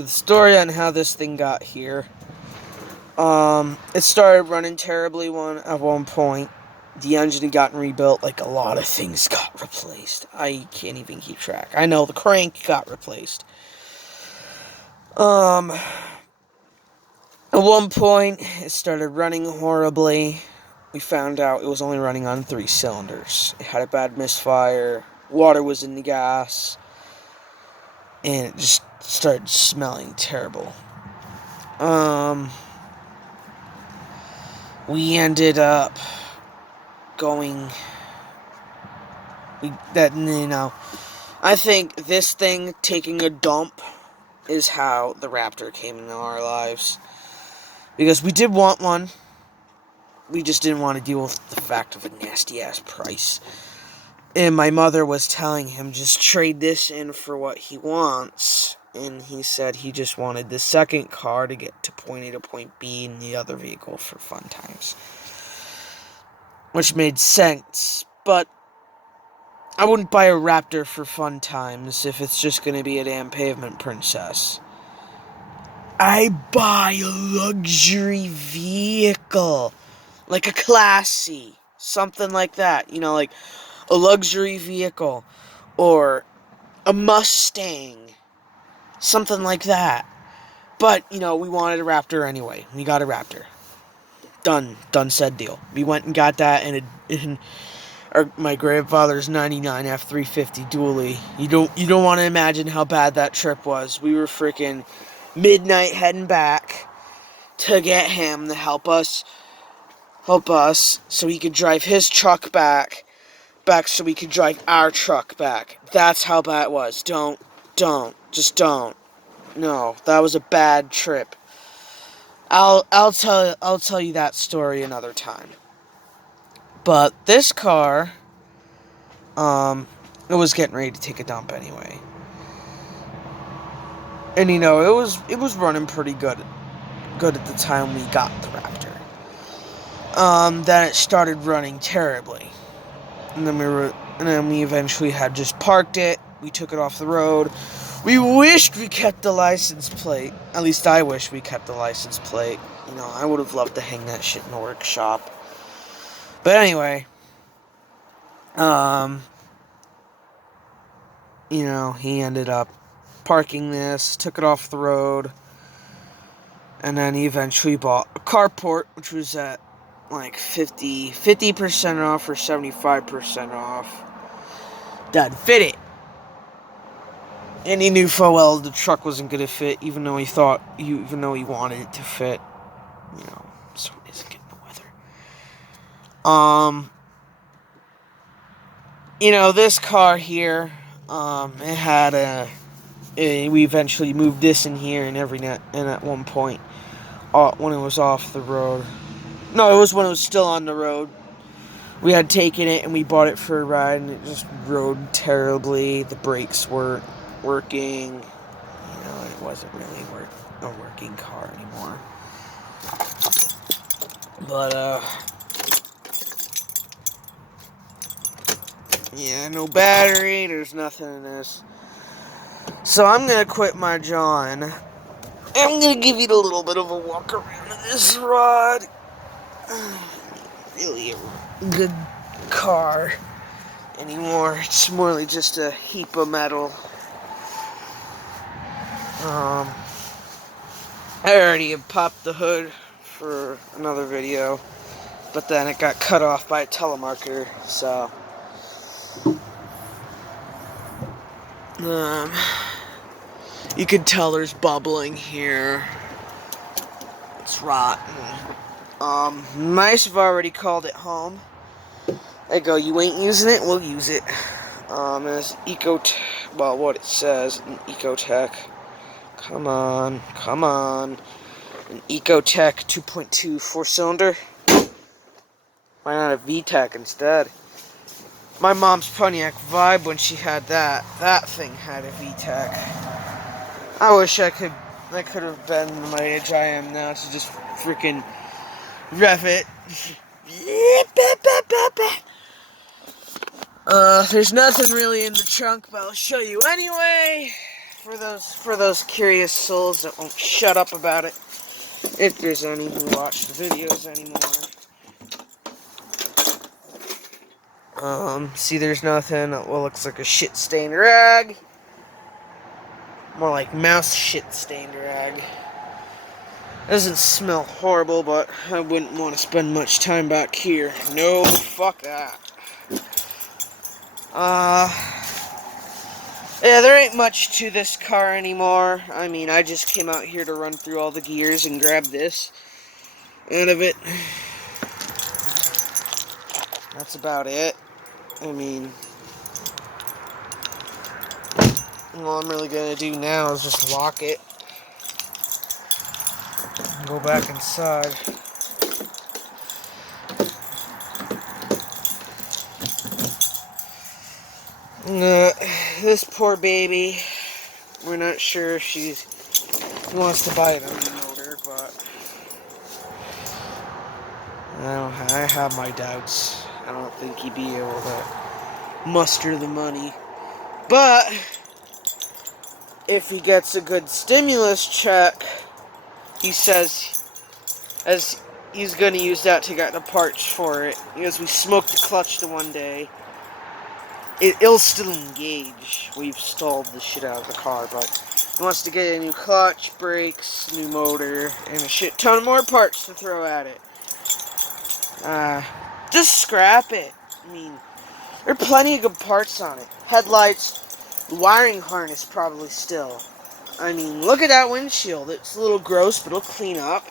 The story on how this thing got here. It started running terribly at one point. The engine had gotten rebuilt. Like, a lot of things got replaced. I can't even keep track. I know the crank got replaced. At one point, it started running horribly. We found out it was only running on 3 cylinders. It had a bad misfire. Water was in the gas. And it just started smelling terrible. We ended up going. I think this thing taking a dump is how the Raptor came into our lives. Because we did want one. We just didn't want to deal with the fact of a nasty ass price. And my mother was telling him, just trade this in for what he wants. And he said he just wanted the second car to get to point A to point B and the other vehicle for fun times. Which made sense. But I wouldn't buy a Raptor for fun times if it's just going to be a damn pavement princess. I buy a luxury vehicle. Like a Class C. Something like that. You know, like a luxury vehicle. Or a Mustang. Something like that. But, we wanted a Raptor anyway. We got a Raptor. Done said deal. We went and got that in my grandfather's 99 F350 dually. You don't want to imagine how bad that trip was. We were freaking midnight heading back to get him to help us so he could drive his truck back so we could drive our truck back. That's how bad it was. Don't. No, that was a bad trip. I'll tell you that story another time. But this car, it was getting ready to take a dump anyway. And it was running pretty good at the time we got the Raptor. Then it started running terribly. And then we eventually had just parked it. We took it off the road. We wished we kept the license plate. At least I wish we kept the license plate. I would have loved to hang that shit in the workshop. But anyway, he ended up parking this, took it off the road, and then he eventually bought a carport, which was at like 50% off or 75% off. That fit it. And he knew full well the truck wasn't going to fit, even though he wanted it to fit. So it isn't getting the weather. This car here, it had we eventually moved this in here and at one point, when it was off the road. No, it was when it was still on the road. We had taken it and we bought it for a ride and it just rode terribly. The brakes weren't working. It wasn't really a working car anymore. But, no battery, there's nothing in this. So I'm gonna quit my jawing. I'm gonna give you a little bit of a walk around of this rod. Really a good car anymore. It's more like just a heap of metal. I already have popped the hood for another video, but then it got cut off by a telemarketer, so you can tell there's bubbling here. It's rotten. Mice have already called it home. They go, you ain't using it, we'll use it. It's what it says, an Ecotech. Come on. An Ecotech 2.2 4-cylinder. Why not a VTEC instead? My mom's Pontiac Vibe, when she had that thing had a VTEC. I wish I could have been my age I am now to just freaking rev it. There's nothing really in the trunk, but I'll show you anyway. for those curious souls that won't shut up about it, if there's any who watch the videos anymore. See, there's nothing. Well, looks like a shit-stained rag. More like mouse shit-stained rag. Doesn't smell horrible, but I wouldn't want to spend much time back here. No, fuck that. Yeah, there ain't much to this car anymore. I mean, I just came out here to run through all the gears and grab this out of it. That's about it. I mean, all I'm really gonna do now is just lock it and go back inside. This poor baby, we're not sure if she wants to buy a new motor, but I have my doubts. I don't think he'd be able to muster the money. But if he gets a good stimulus check, he says as he's going to use that to get the parts for it. Because we smoked the clutch the one day. It'll still engage. We've stalled the shit out of the car, but he wants to get a new clutch, brakes, new motor, and a shit ton more parts to throw at it. Just scrap it. I mean, there are plenty of good parts on it. Headlights, wiring harness probably still. I mean, look at that windshield. It's a little gross, but it'll clean up.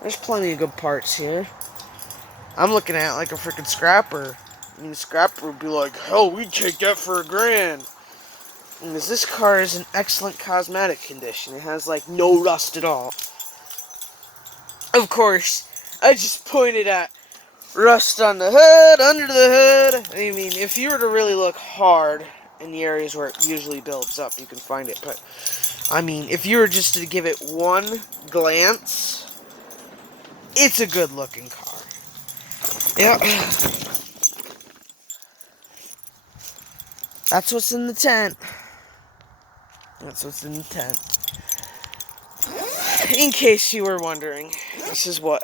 There's plenty of good parts here. I'm looking at it like a freaking scrapper. I mean, the scrapper would be like, hell, we'd take that for $1,000. And this car is in excellent cosmetic condition. It has, like, no rust at all. Of course, I just pointed at rust on the hood, under the hood. I mean, if you were to really look hard in the areas where it usually builds up, you can find it. But, I mean, if you were just to give it one glance, it's a good-looking car. Yep. That's what's in the tent. That's what's in the tent. In case you were wondering, this is what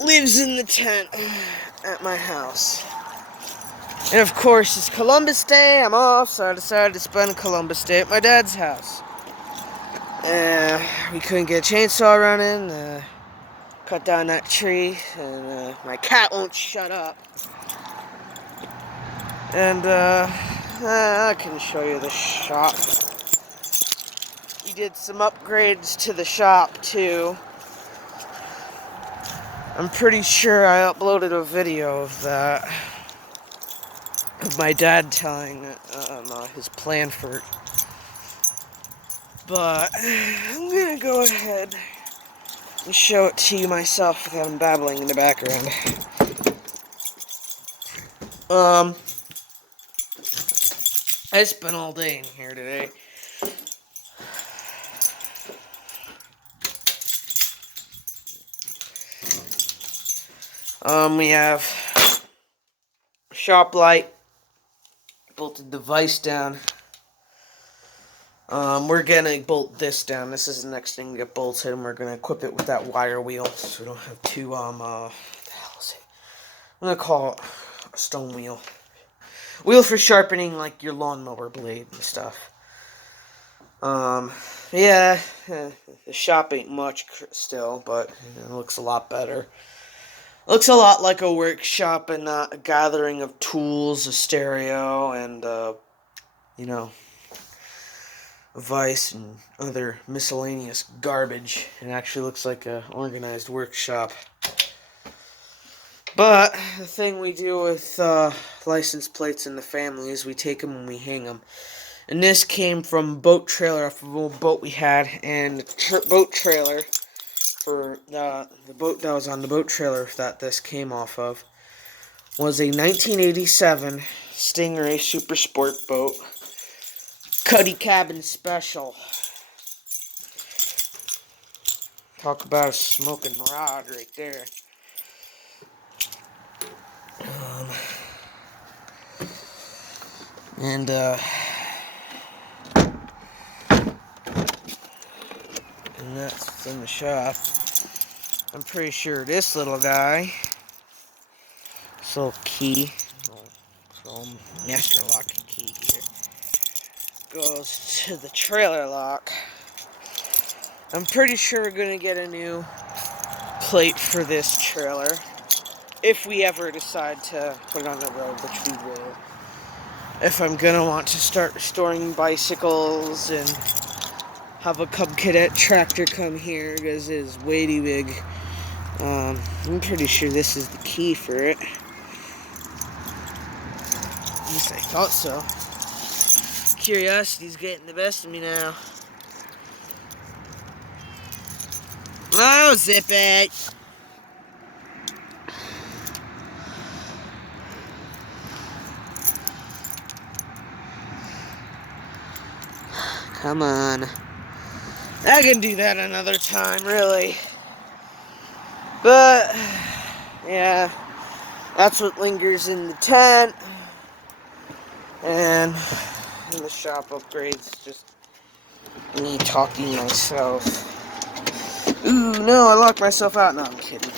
lives in the tent at my house. And of course, it's Columbus Day. I'm off, so I decided to spend Columbus Day at my dad's house. We couldn't get a chainsaw running. Cut down that tree, and my cat won't shut up. And I can show you the shop. We did some upgrades to the shop too. I'm pretty sure I uploaded a video of that, of my dad telling his plan for it. But I'm gonna go ahead and show it to you myself without I'm babbling in the background. I spent all day in here today. We have shop light, bolted the vise down. We're gonna bolt this down. This is the next thing to get bolted, and we're gonna equip it with that wire wheel, so we don't have two, what the hell is it? I'm gonna call it a stone wheel. Wheel for sharpening, like, your lawnmower blade and stuff. Yeah, the shop ain't much still, but it looks a lot better. Looks a lot like a workshop and not a gathering of tools, a stereo, and, you know, a vise and other miscellaneous garbage. It actually looks like an organized workshop. But the thing we do with license plates in the family is we take them and we hang them. And this came from a boat trailer off of an old boat we had, and the boat trailer for the boat that was on the boat trailer that this came off of was a 1987 Stingray Super Sport boat, Cuddy Cabin Special. Talk about a smoking rod right there. And and that's in the shop. I'm pretty sure this little guy, this little key, little master lock key here, goes to the trailer lock. I'm pretty sure we're going to get a new plate for this trailer, if we ever decide to put it on the road, which we will. If I'm going to want to start restoring bicycles and have a Cub Cadet tractor come here, because it is way too big. I'm pretty sure this is the key for it. At least I thought so. Curiosity's getting the best of me now. Oh, zip it! Come on. I can do that another time, really. But, yeah, that's what lingers in the tent. And in the shop upgrades, just me talking myself. Ooh, no, I locked myself out. No, I'm kidding.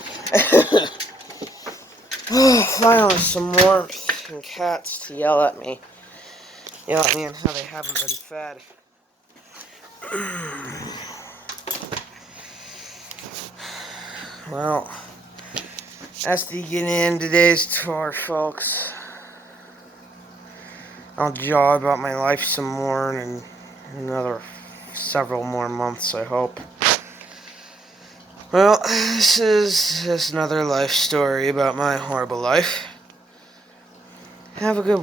Finally, some warmth and cats to yell at me. Yell at me on how they haven't been fed. Well, that's the beginning of today's tour, folks. I'll jaw about my life some more in another several more months, I hope. Well, this is just another life story about my horrible life. Have a good one.